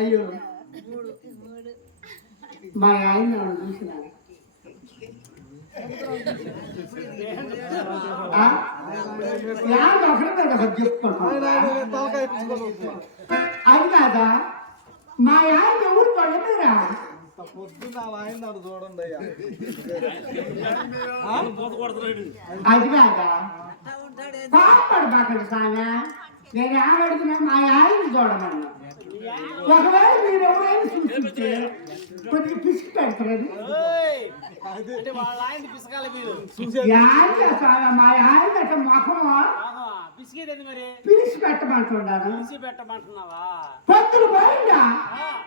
అయ్యో మా ఆయన చూసిన అది కాదా మా ఆయన ఊరు పడలేదురా పొద్దున్న ఆయన చూడండి అది కాదా పాపడు బాకడు సానా నేను ఏమడుగుతున్నా మా ఆయన చూడమన్నా ఒకవేళ మీరు ఎవరైనా చూస్తుంటే కొద్దిగా పిసికి పెడతారు మా ఆయన అట్లా మొఖం పిలిచి పెట్టమంటున్నాను పొద్దులు పోయిందా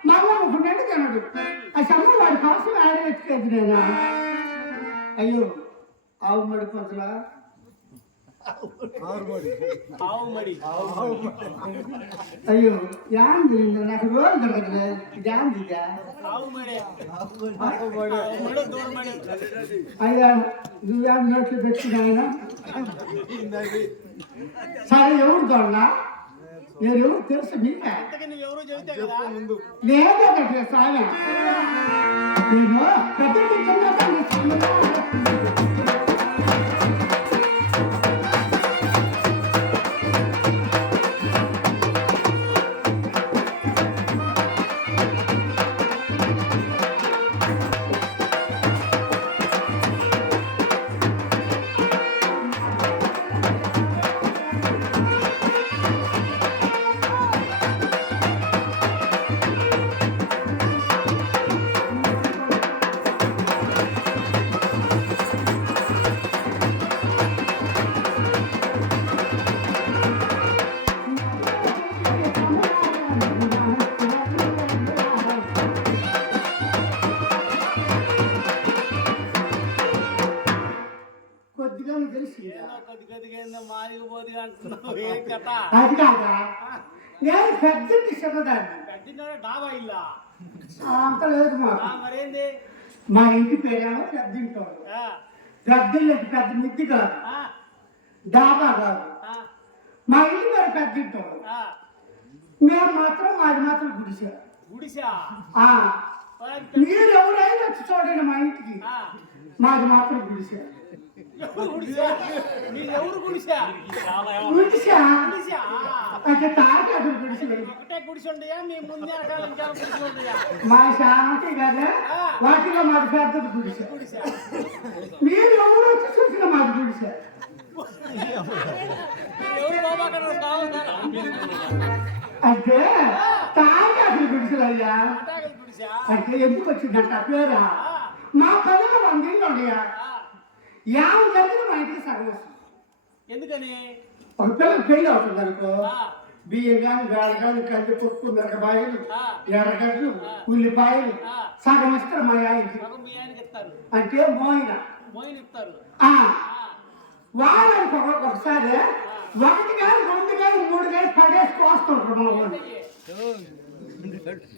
మళ్ళా అనుకున్నాడు తినడు ఆ సమయం వాడి కోసం ఆయన వెతికేది నేను అయ్యో ఆవు మడి పొద్దులా అయ్యో యాంది నాకు రోజు దొరకదు యాందిగా అయ్యా నువ్వేం నోట్లు పెట్టుకున్నా ఆయన సరే ఎవరు దొరలా నేను ఎవరు తెలుసు మీకే లేదంటే సాయ నేను పెద్ద అది కాదా నేను పెద్దండి చిన్నదాన్ని డాబా ఇల్లా అంత లేదు మరేంది మా ఇంటి పేరేమో పెద్దింటోడు పెద్దిల్లకి పెద్ద మిద్ది కాదు డాబా కాదు మా ఇంటి పేరు పెద్దింటోడు మేము మాత్రం మాది మాత్రం గుడిసా మీరు ఎవరైనా వచ్చి చూడండి మా ఇంటికి మాది మాత్రం గుడిసా అంటే తాటాకు మా శాంతి కదా వాటిలో మాది పెద్దది గుడిసా మీరు ఎవరు వచ్చి చూసిన మాది గుడిసా అంటే తాటాకులు గుడిసెలయ్యా అంటే ఎందుకు వచ్చిందంట పేరా మా పనులు 100 ఇళ్ళు ఉన్నాయా 50 గంటలు మా ఇంటికి సగం వస్తుంది ఎందుకని ఒక పిల్లలు పెళ్లి అవుతుంది అనుకో బియ్యం కానీ గాలి కానీ కందిపప్పు మిరపకాయలు ఎర్రగడ్డలు ఉల్లిపాయలు సగం ఇస్తారు మా ఆయనకి అంటే మోయిన వారానికి ఒకసారి 1 కానీ 2 కానీ 3 కానీ 10 వేసి కోస్తుంటారు మా వాళ్ళు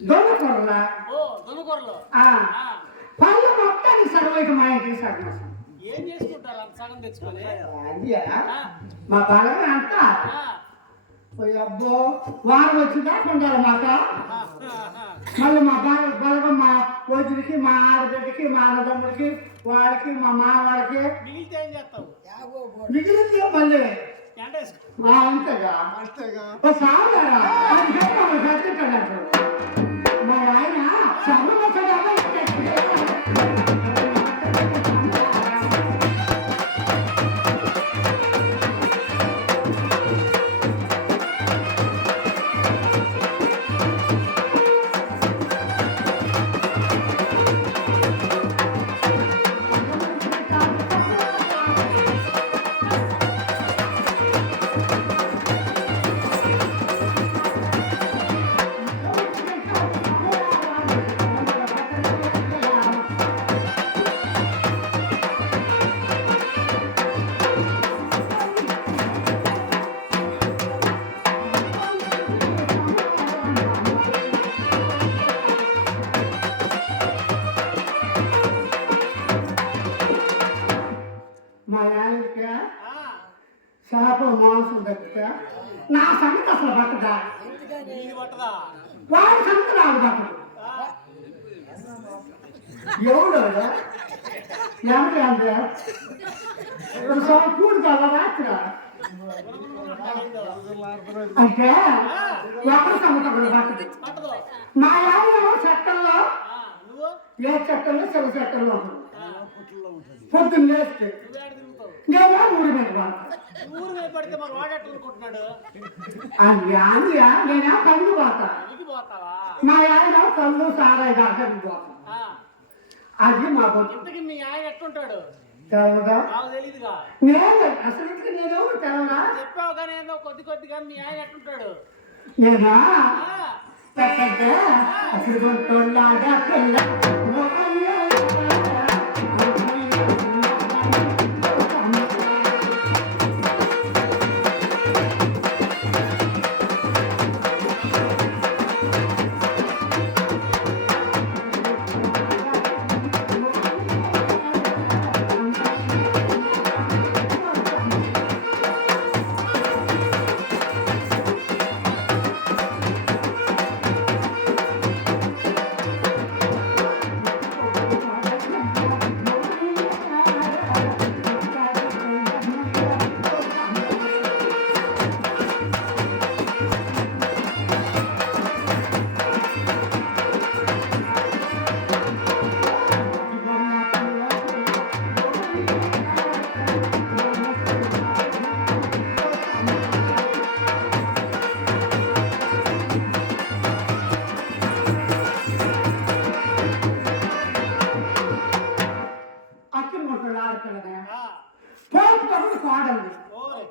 దొంగకూరలా పళ్ళు మొత్తానికి సగం అయితే మా ఇంటికి సగం వస్తుంది ఏం చేసుకుంటారు అంత సగం తెచ్చుకొని మా బలం అంతా అబ్బో వారం వచ్చిందా కొండాలి మాట మళ్ళీ మా బలగం మా వదిలికి మా ఆడబిడ్డకి మా అన్నదమ్ముడికి వాళ్ళకి మా మావాళ్ళకి మిగిలితే ఏం చేస్తావు మిగిలితే మళ్ళీ అంతేగా సాగారా మా ఆయన చేపల మాంసం తగ్గితే నా సంగతి అసలు పట్టదా నీది పట్టదా వాడి సంగతి నాకు పట్టదు ఆ, ఎవడు ఏమిటి అంటే కూడి కదా రాత్రి అంటే ఒకరి సంగతి ఒకటి పట్టదు పట్టదు మా యాభై చట్టంలో ఆ, నువ్వు ఏ చట్టంలో చెడు చట్టంలో ఉంటుంది ఆ, పొద్దున్న లేస్తే నువ్వేడ తిరుగుతావు నేనే ఊరి మీద పడతాను ఊరు మీద పడితే మరి వాడేట్లు అనుకుంటున్నాడు అందుయా నేనే పనులు పోతా అలిగి పోతావా మా ఆయన కళ్ళు సారాయి దాకా పోతాను ఆ, అది మా పొద్దు ఇంతకి మీ ఆయన ఎట్టుంటాడు తెలవదా నాకు తెలీదుగా నేను అసలు ఇంటికి నేను తెలవదా చెప్పావు కానీ ఏదో కొద్ది కొద్దిగా మీ ఆయన ఎట్టుంటాడు నేనా ఆ, పెద్ద అసలు గుంటోళ్ళాగా పిల్ల ఆడపిల్లనే ఆ, పోల్పుకొని కోడలు ఓరే.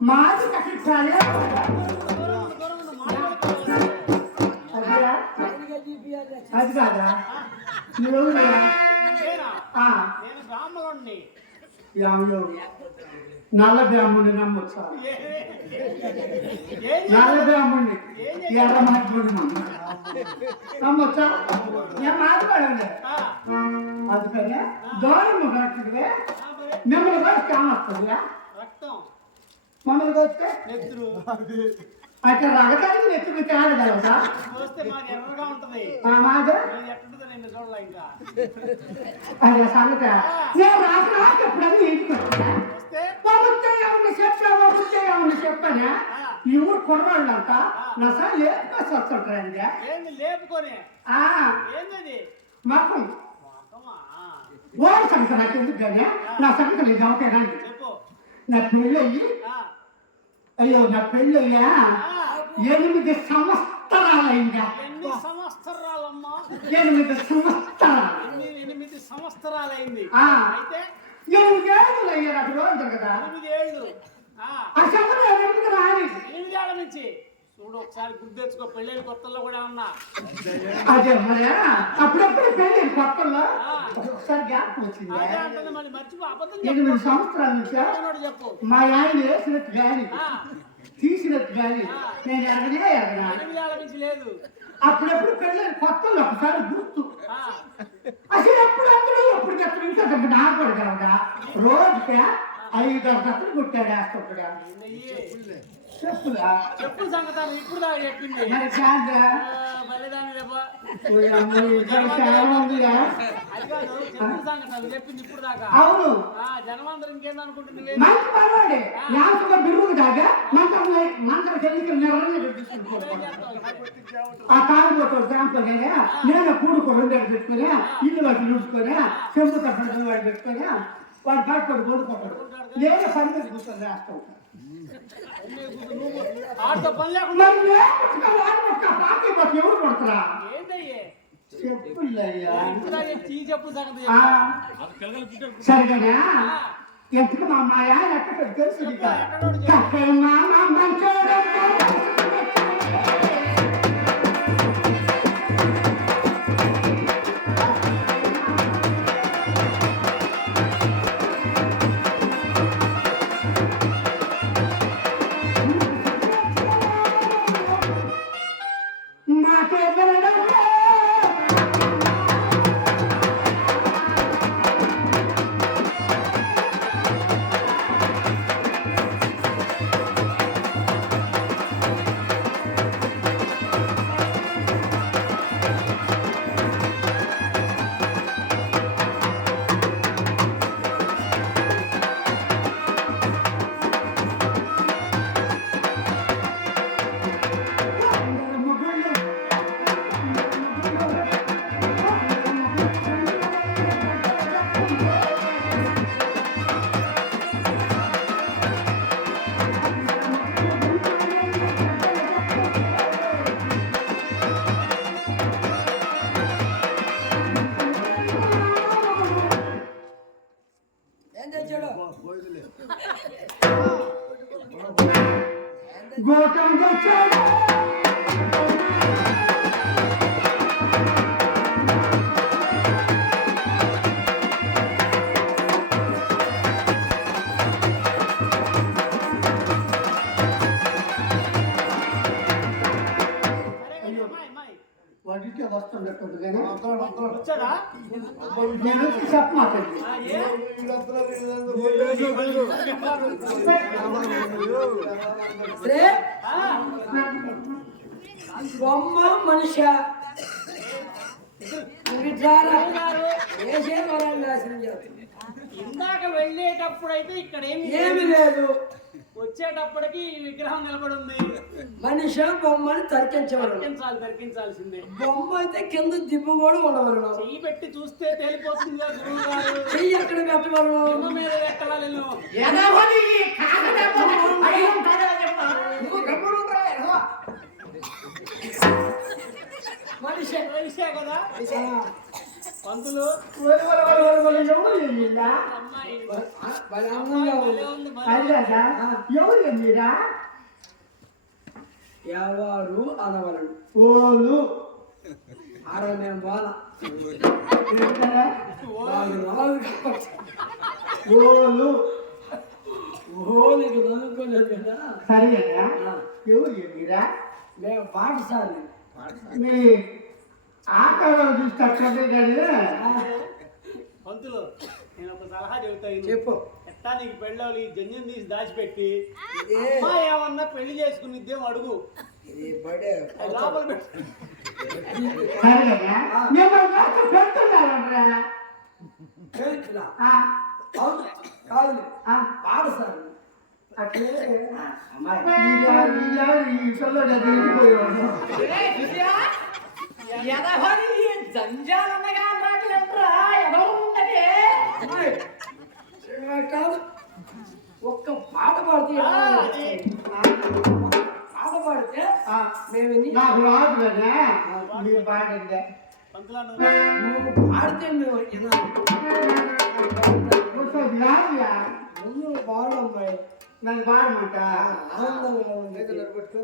మాది కట్టించాలి దూరం ఉండు, దూరం ఉండు, మాట్లాడుకోవాలి. అదిరా అది కాదా నువ్వు నేనా? ఆ నేను బ్రాహ్మణుణ్ణి. ఎవరు నల్ల బ్రాహ్మణుని నమ్మొచ్చా ఏం నల్ల బ్రాహ్మణుని ఎర్ర మహాత్ముని నమ్మొచ్చా నేను మాట్లాడండి ఆ, అందుకనే దూరం కట్టుడివే ఆ, మరి మిమ్మల్ని కూడా స్కామ్ వస్తుందా రక్తం మమ్మల్ని వస్తే నెత్తురు అయితే రగతానికి నెత్తుకు తేడగలదా చూస్తే మాది ఎర్రగా ఉంటది. మాదే నేను ఎట్టుంటుందో నేను చూడలే ఇంకా. అదే సంగతి నేను రాసిన ఎప్పుడన్నా ఇంటికి వచ్చా వస్తే ఏమన్నా చెప్పానా ఈ ఊరు కుర్రాళ్ళంతా నా సార్ లేపుకొచ్చి వస్తుంటారండి ఏంది లేపుకొని ఆ ఏంది మాకు మొత్తమా? ఓడి సంగతి నాకు ఎందుకు కానీ నా సంగతి నేను చదువుతానండి చెప్పు. నా పెళ్ళయ్యి ఆ, అయ్యో నా పెళ్ళయ్యా ఆ, 8 సంవత్సరాలైందా ఎన్ని సంవత్సరాలమ్మా? 8 సంవత్సరాలు 8 సంవత్సరాలైంది. ఆ. అయితే 8 ఏళ్ళు అయ్యారు అక్కడ రోజు కదా 8 ఏళ్ళు. ఆ, ఆ సంగతి ఎందుకు రాని 8 ఏళ్ళ నుంచి చూడు ఒకసారి గుర్తు తెచ్చుకో. పెళ్ళైన కొత్తల్లో కూడా ఉన్నా. అదే మరి అప్పుడప్పుడు పెళ్ళి కొత్తలో ఒకసారి జ్ఞాపకం వచ్చింది అదే అంటే మళ్ళీ మర్చిపో. అబద్ధం 8 సంవత్సరాల నుంచి చెప్పు. చెప్పు. మా ఆయన వేసినట్టు కానీ ఆ, తీసినట్టు కానీ నేను ఎరగనే ఎరగనా 8 ఏళ్ళ నుంచి లేదు. అప్పుడప్పుడు పెళ్ళి కొత్తలో ఒకసారి గుర్తు ఆ, అసలు ఎప్పుడు అందరూ ఎప్పుడు చెప్తారు ఇంకా దగ్గర నాపడగలగా రోజుకే 5 గంటలు కొట్టాడు వేస్తుంటాడు ఏందయ్యి? చెప్పులా చెప్పు సంగతాలు ఇప్పుడు దాకా చెప్పింది. మరి చాంద్రా బలిదాని రేపా చాలా ఉందిగా అది కాదు. చెప్పు సంగతాలు చెప్పింది ఇప్పుడు దాకా. అవును ఆ, జనమందరం ఇంకేందనుకుంటుంది. మంచి పర్వాడే యాసగా బిరుగు దాకా మంత్రం చెల్లికి నిర్ణయం తీసుకుంటున్నాను ఆ తాగుబోతుడు సాంపనే నేను కూడుకో 2 ఏళ్ళు పెట్టుకుని ఇల్లు వాటి చూసుకొని చెంపు తప్పని వాడు పెట్టుకొని వాడు పట్టుకొని కొడుకుంటాడు నేను పని మీద కూర్చొని రాస్తూ ఉంటాను ఆడితో పని లేకుండా మరి నేను పార్టీ బట్టి ఎవరు కొడతారా ఏంటయ్యే చెప్పులయ్యా ఇప్పుడు దాకా చెప్పు సంగతి ఆ, చెప్పు. సరిగానే ఆ, ఎందుకు మా అమ్మాయి ఎక్కడ తెలుసు నీకు? ఎక్కడోడు చెప్పు. కక్కయ్య మామ మంచోడు. గోటం తెచ్చాడు. వాడికే వస్తున్నట్టు కానీ వచ్చాడా నేను వచ్చి చెప్పమాకండి. బొమ్మ మనిషి ఇందాక వెళ్ళేటప్పుడు అయితే ఇక్కడ ఏమి లేదు, వచ్చేటప్పటికి ఈ విగ్రహం నిలబడి ఉంది. మనిషి బొమ్మని తరికించవలను. దొరికించాల్సిందే. బొమ్మ అయితే కింద దిబ్బ కూడా ఉండవలను. చెయ్యి పెట్టి చూస్తే తేలిపోతుంది గురువు గారు. చెయ్యి ఎక్కడ పెట్టవలను? బొమ్మ మీద ఎక్కాలి నువ్వు. మనిషి మనిషే కదా పంతులు. అమ్మాయి భలే అందంగా ఉంది. భలే ఉంది, భలే ఉంది. ఎవరు మీరా? ఎవరు అనవలను? ఓలు ఆరమే బాల ఓలు ఓలికి చదువుకోలేదు కదా. సరేనా? ఎవరు మీరా? మేము పాఠశాల మీ ఆకారం చూస్తే కానీ పంతులు నేను ఒక సలహా చెబుతాను. చెప్పు. ఎట్టా నీకు పెళ్ళాలి జంజం తీసి దాచిపెట్టి ఏ? అమ్మాయి ఏమన్నా పెళ్లి చేసుకునిద్దేం అడుగు. ఇది బడే లోపల పెట్టు. సరేనా? మేము పెడుతున్నారా? తెలుసులా? అవును కాదు పాఠశాల అట్లే అమ్మాయి ఈ పిల్లలు వెళ్ళిపోయాడు. ఒక్క పాట పాడితే అది. పాట పాడితే మేము నాకు రాదు కదా మీరు పాడండి. పంతులా నువ్వు పాడితే మేము రాదుయా ముందు పాడు అమ్మాయి. నన్ను పాడమంట. ఆనందంగా ఉంది. నిలబెట్టు.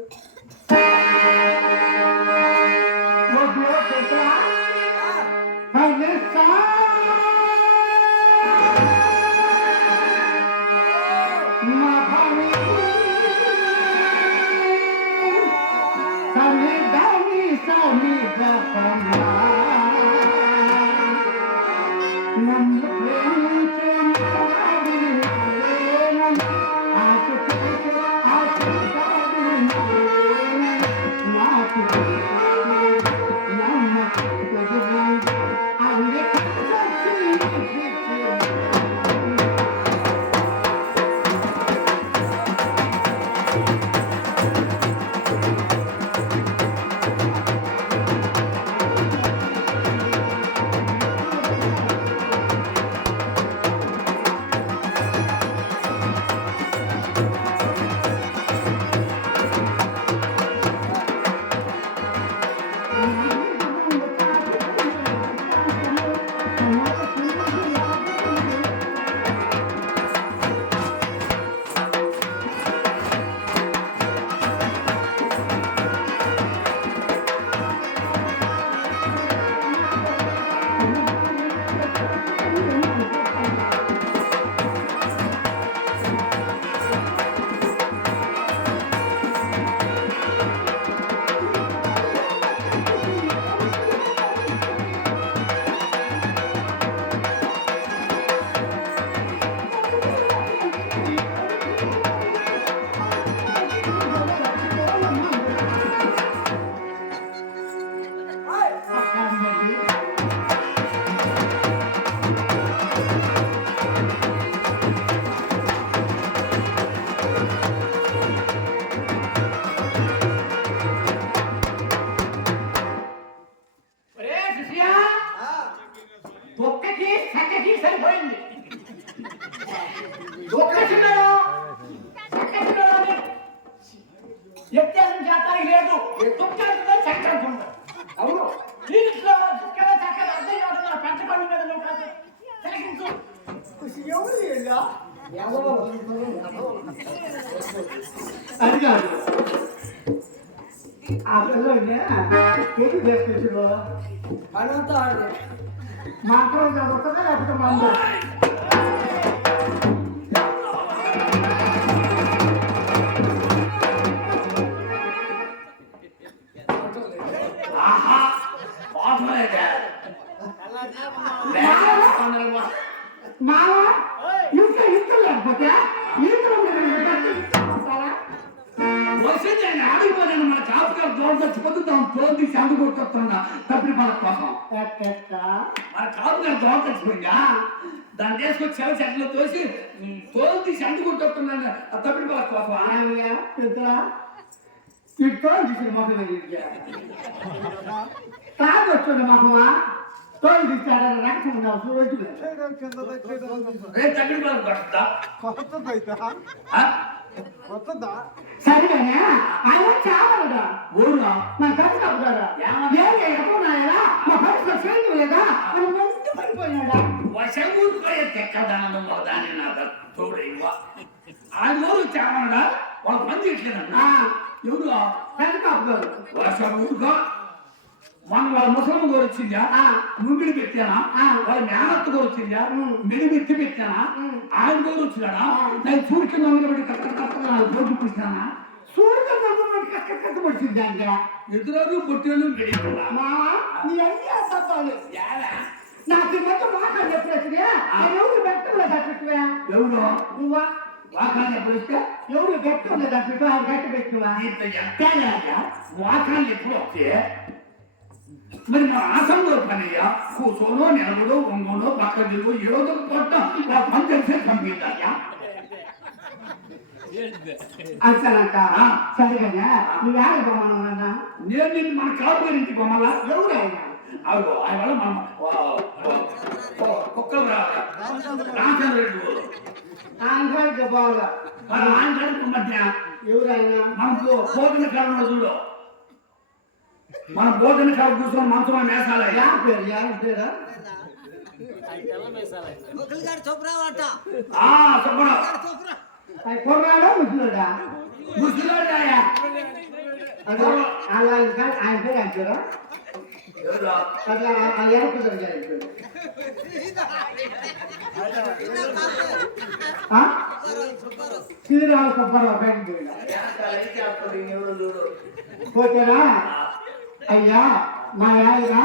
వ్యత్యాసం చేస్తానికి లేదు. తొక్కేస్తుందో చక్కెరకుందో. అవును దీంట్లో చక్కెర చక్కెర అర్థం కాదు. పెద్ద పని మీద నువ్వు కాదు తిలకించు. ఎవరు అది కాదు ఆ పిల్లల్ని పెళ్లి చేసుకొచ్చారు పనంతా ఆడలే. మాత్రం చదువుతుందా లేకపోతే మందు ఆహా బాగుంది మావ ఇంకా ఇంత లేకపోతే ఈతలు వచ్చింది ఆయన ఆడిపోయాను మన కాపుకారు దోట చచ్చిపోతే దాని తోటి సందు కొట్టుకొస్తున్నా తప్పి మన కోసం మన కాపుకారు దోట చచ్చిపోయిందా దాన్ని తీసుకొచ్చి చెల చెట్లు తోసి తోటి సందు కొట్టుకొస్తున్నాను ఆ తప్పి మన కోసం తోలు తీసిన మొహం తాగొచ్చుంది మొహమా తోలు తీసాడ రకం ఉన్నావు చూడొచ్చు రేపు తప్పి మన కొడతా సరిగానే ఆయన చావలదా ఊరుగా నా గది కప్పుతారా ఎప్పుడున్నాయా మా పరిస్థితి చేయడం లేదా అని మంచి పడిపోయినాడా వర్షం ఊరిపోయే తెక్కదానం దాన్ని నాకు తోడు ఇవ్వ ఆయన ఊరు చావడా వాళ్ళు పని చేయట్లేదన్నా ఎవరు గది కప్పుతారు వర్షం ఊరుగా మన వాళ్ళ ముసలమ్మ కూడా వచ్చిందా ముంగిడి పెట్టానా వాళ్ళ మేనత్త కూడా వచ్చిందా మెడిమెత్తి పెట్టానా ఆయన కూడా వచ్చినాడా నేను చూడికి నవ్వులబడి కష్టకష్టగా బోర్డు పిలిచానా సూర్యుడు నవ్వులబడి కష్టపడిచింది అంటే ఎదురు పొట్టేలు మెడికుండా మావా నీ అన్ని అసత్తాలు నాకు ఈ మధ్య వాకాలు ఎప్పుడు వచ్చినా ఎవరు పెట్టలేదు అట్లా ఎవరు నువ్వా వాకాలు ఎప్పుడు వస్తే ఎవరు పెట్టలేదు అట్లా ఆయన గట్టి పెట్టివా ఇంత ఎంత వాకాలు ఎప్పుడు వస్తే మరి మన ఆసంలో పనియ్యా కూర్చోనో నిలబడో ఒంగోనో పక్క దిగు ఏదో కొట్టం పని తెలిసే పంపించాయా అంతేనంట సరిగా నువ్వు ఆడ బొమ్మన్నా నేను నిన్ను మన కాపు గురించి బొమ్మలా ఎవరు ఆయన అదిగో ఆయన వల్ల మన కుక్కలు రావాలి రామచంద్ర రెడ్డి ఆయన బాగా మన ఆయన గడుపు మధ్య ఎవరు ఆయన మనకు భోజన కాలంలో చూడు మన భోజన కాలం కూర్చొని మంచం వేసాలి పేరా సుబ్బరావు కుర్రాడా ముసలుడా ముసలాడాయా అలా ఆయన పేరు అంటారా అట్లా ఎలా కుదరదు శ్రీరావు సుబ్బారావు బ్యాంక్ పోతారా అయ్యా మా ఆయన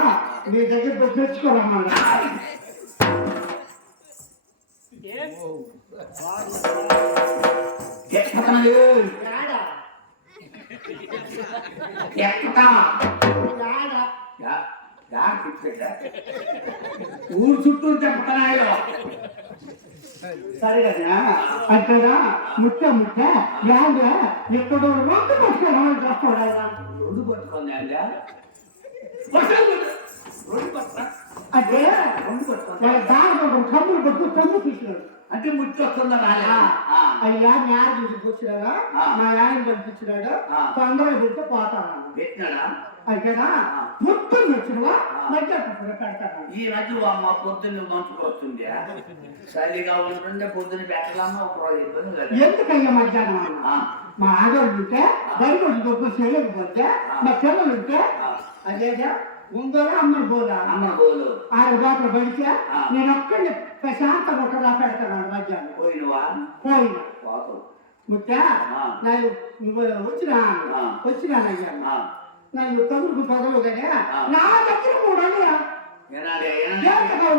మీ దగ్గర తెచ్చుకోరమ్మా ఊరు చుట్టూ చెప్తున్నాయో సరే కదా అంతేగా ముట్ట యాద ఎక్కడో రెండు పట్టుకోవాలి చేస్తాడు రెండు పట్టుకోండి అంటే దాని కమ్ములు పట్టుకు కమ్ము తీసుకున్నాడు అంటే ముట్టి వస్తుందా రాలే అయ్యా న్యాయ తీసుకొచ్చినాడా మా ఆయన పంపించినాడు తొందరగా పెడితే పోతాను పెట్టినాడా అయితేనా పొద్దున్న వచ్చినవా మధ్య పెడతాను ఈ మధ్య మా పొద్దున్న మంచుకు వస్తుంది చలిగా ఉంటుండే పొద్దున్న పెట్టాలన్నా ఒక రోజు ఇబ్బంది లేదు ఎందుకయ్యా మధ్యాహ్నం మా ఆడవాళ్ళు ఉంటే బయట గొప్ప చేయలేకపోతే మా పిల్లలు ఉంటే అదేగా ఉందోలా అమ్మని పోదా ఆయన బాటలు పడితే నేను ఒక్కడిని ప్రశాంతంగా ఒకలా పెడతాను మధ్యాహ్నం పోయినవా పోయిన ముట్టా నువ్వు వచ్చినానయ్యా నాకు తగులుకు తగలు కదా నా దగ్గర కూడా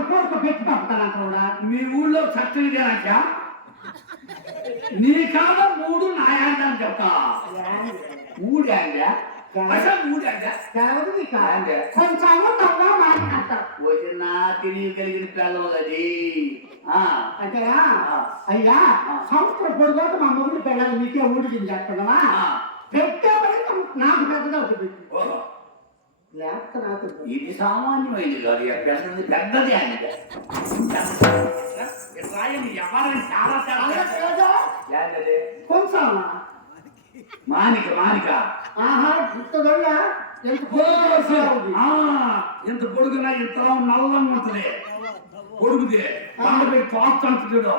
కోరిక పెట్టి పంపుతాను కూడా మీ ఊళ్ళో చట్టం ఇదేనాక నీ కాలం 3 నాయాందని చెప్తా 3 అండి కొంచెం మాట్లాడతాం వచ్చిన తెలివి కలిగిన పిల్లలు అది అంటే అయ్యా సంవత్సరం పొడిగోట మా మొగుడు పిల్లలు మీకే ఊడికి చేస్తున్నావా పెట్టేమని నాకు పెద్దగా అవుతుంది లేకపోతే నాకు ఇది సామాన్యమైనది కాదు పెద్దది పెద్దది అనేది ఎవరైనా చాలా కొంచెం మానిక ఆహా గుర్తుగా ఎంత పొడుగునా ఇంత నల్లంగా ఉంటుంది పొడుగుది పండుగ తోస్తా అంటుడు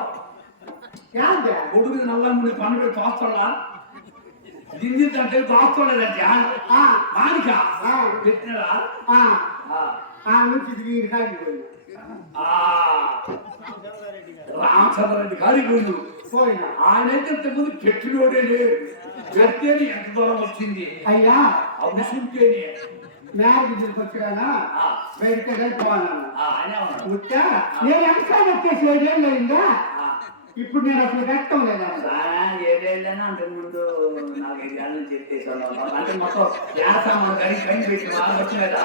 పొడుగుది నల్లంగా ఉండి పండుగ తోస్తాడా దిందిందంటే దాక్కోలేదంటే ఆ, మానిక ఆ. పెట్టినరా ఆ, ఆ. ఆ నుంచి దిగి కాగిపోయింది ఆ. రామచంద్రరెడ్డి గారి గుండు పోయినా ఆయనైతే ఇంతకుముందు పెట్టినోడే పెడితేనే ఎంత దూరం వచ్చింది అయ్యా అవసరంతేనే మ్యారేజ్కి వచ్చానా బయటకు వెళ్ళిపోవాలన్నా ఆయన ఉన్నాడు. ముట్టా నేను ఎంత వచ్చేసి 7 ఏళ్ళు అయిందా ఇప్పుడు నేను అసలు కట్టం లేదా ఏడేళ్ళైనా అంతకు ముందు 4-5 ఏళ్ళ నుంచి చెప్పేసాను అంటే మొత్తం యాసామాన్ కానీ పైన పెట్టిన వాళ్ళు వచ్చినదా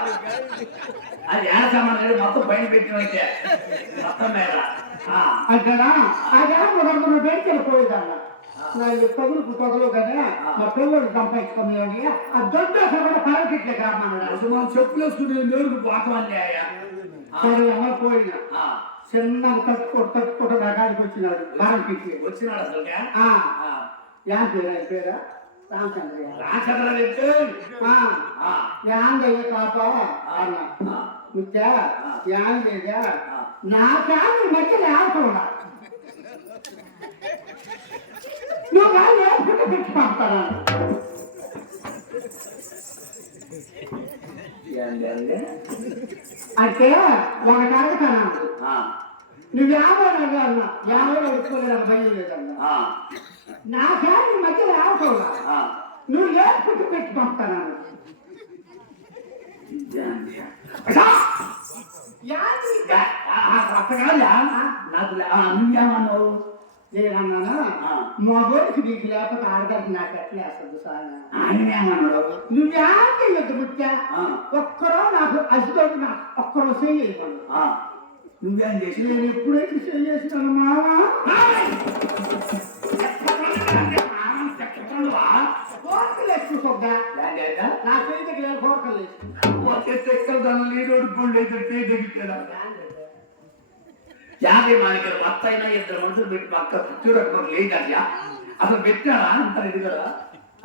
అది యాసామాన్ కానీ మొత్తం పైన పెట్టినైతే మొత్తం మీద అంటారా అదే ఒకరు బయటకు వెళ్ళిపోయేదన్న నా తగులు కదా మా పిల్లలు సంపాదించుకునేవాడి ఆ దొడ్డు అసలు కూడా పరకిట్లే కామన్నాడు అసలు మనం చెప్పులేసుకునే నేరుకు పోతామని సరే అమ్మ పోయినా చిన్న తట్టుకోట రకానికి వచ్చినాడు పరకిట్లే వచ్చినాడు అసలు యాన్ పేరు ఆయన పేరా రామచంద్రయ్య రామచంద్రరెడ్డి యాందయ్య కాప అన్న ముత్యా యాన్ లేదా నా ఫ్యామిలీ మధ్య లేకుండా నువ్వు వాళ్ళు ఫుడ్ పెట్టి పంపుతాను అంటే ఒకటి అడుగుతాను నువ్వు 50 అన్నా 50 అడుక్కోలేదు భయం లేదన్నా నా ఫ్యామిలీ మధ్య లేకుండా నువ్వు ఏ ఫుడ్ పెట్టి పంపుతాను నాకు నువ్వేమన్నావు నేనన్నానా మా బోడికి నీకు లేకపోతే ఆడదానికి నాకు ఎట్లా వేస్తుంది సార్ ఆయనేమన్నాడు నువ్వేం చెయ్యొద్దు ముత్య ఒక్కరో నాకు అసితోటి నా ఒక్కరో చెయ్యను నువ్వేం చేసి నేను ఎప్పుడైతే చెయ్యేసినాను మావా కోరికలు ఎక్కువ సొగ్గా నా చేయి దగ్గర కోరికలు యాభై మనకి మొత్తం అయినా 2 మనుషులు పెట్టి పక్క చూడక లేదయ్యా అసలు పెట్టారా అంటారు ఇది కదా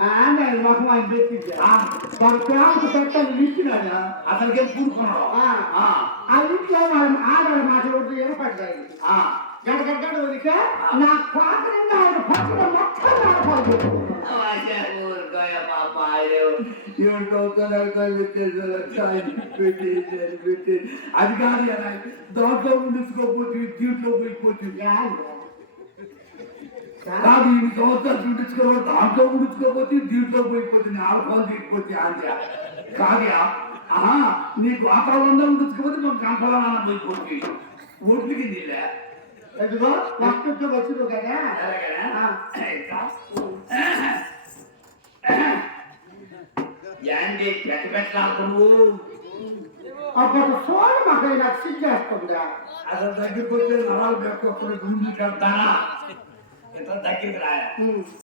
ఆయన మొహం ఆయన పెట్టింది వాళ్ళ ప్రేమకు పెట్టాలి ఇచ్చినాడా అసలుకే కూడుకున్నాడు ఆ ఇంట్లో వాళ్ళ ఆడవాళ్ళ మాట ఒకటి ఏర్పడ్డాయి గడగడ్డ వదిలిక నా పాత నిండా ఆయన పక్కన మొత్తం ఆడపడదు అది కాదు దాంట్లో ఉండించుకోపోతుంది దీంట్లో పోయిపోతుంది కాదు ఈ సంవత్సరాలు చూపించుకోవాలి దాంట్లో ఉండించుకోపోతే దీంట్లో పోయిపోతుంది ఆడపాలు తీసిపోతే ఆంధ్ర కాదా నీకు వాతావరణంలో ఉండించుకోపోతే మాకు కంపలన్నా పోయిపోతుంది ఓట్లకి నీళ్ళ ఎదుగో వస్తు వచ్చిన కదా ఏంటి పెట్టాకు అప్పుడు సోడు మాకు నాకు సిగ్గేస్తుందా అసలు దగ్గరికి వచ్చే నరాలు పెట్టుకోకుండా గుంజు కడతానా ఎంత దగ్గరికి రాయా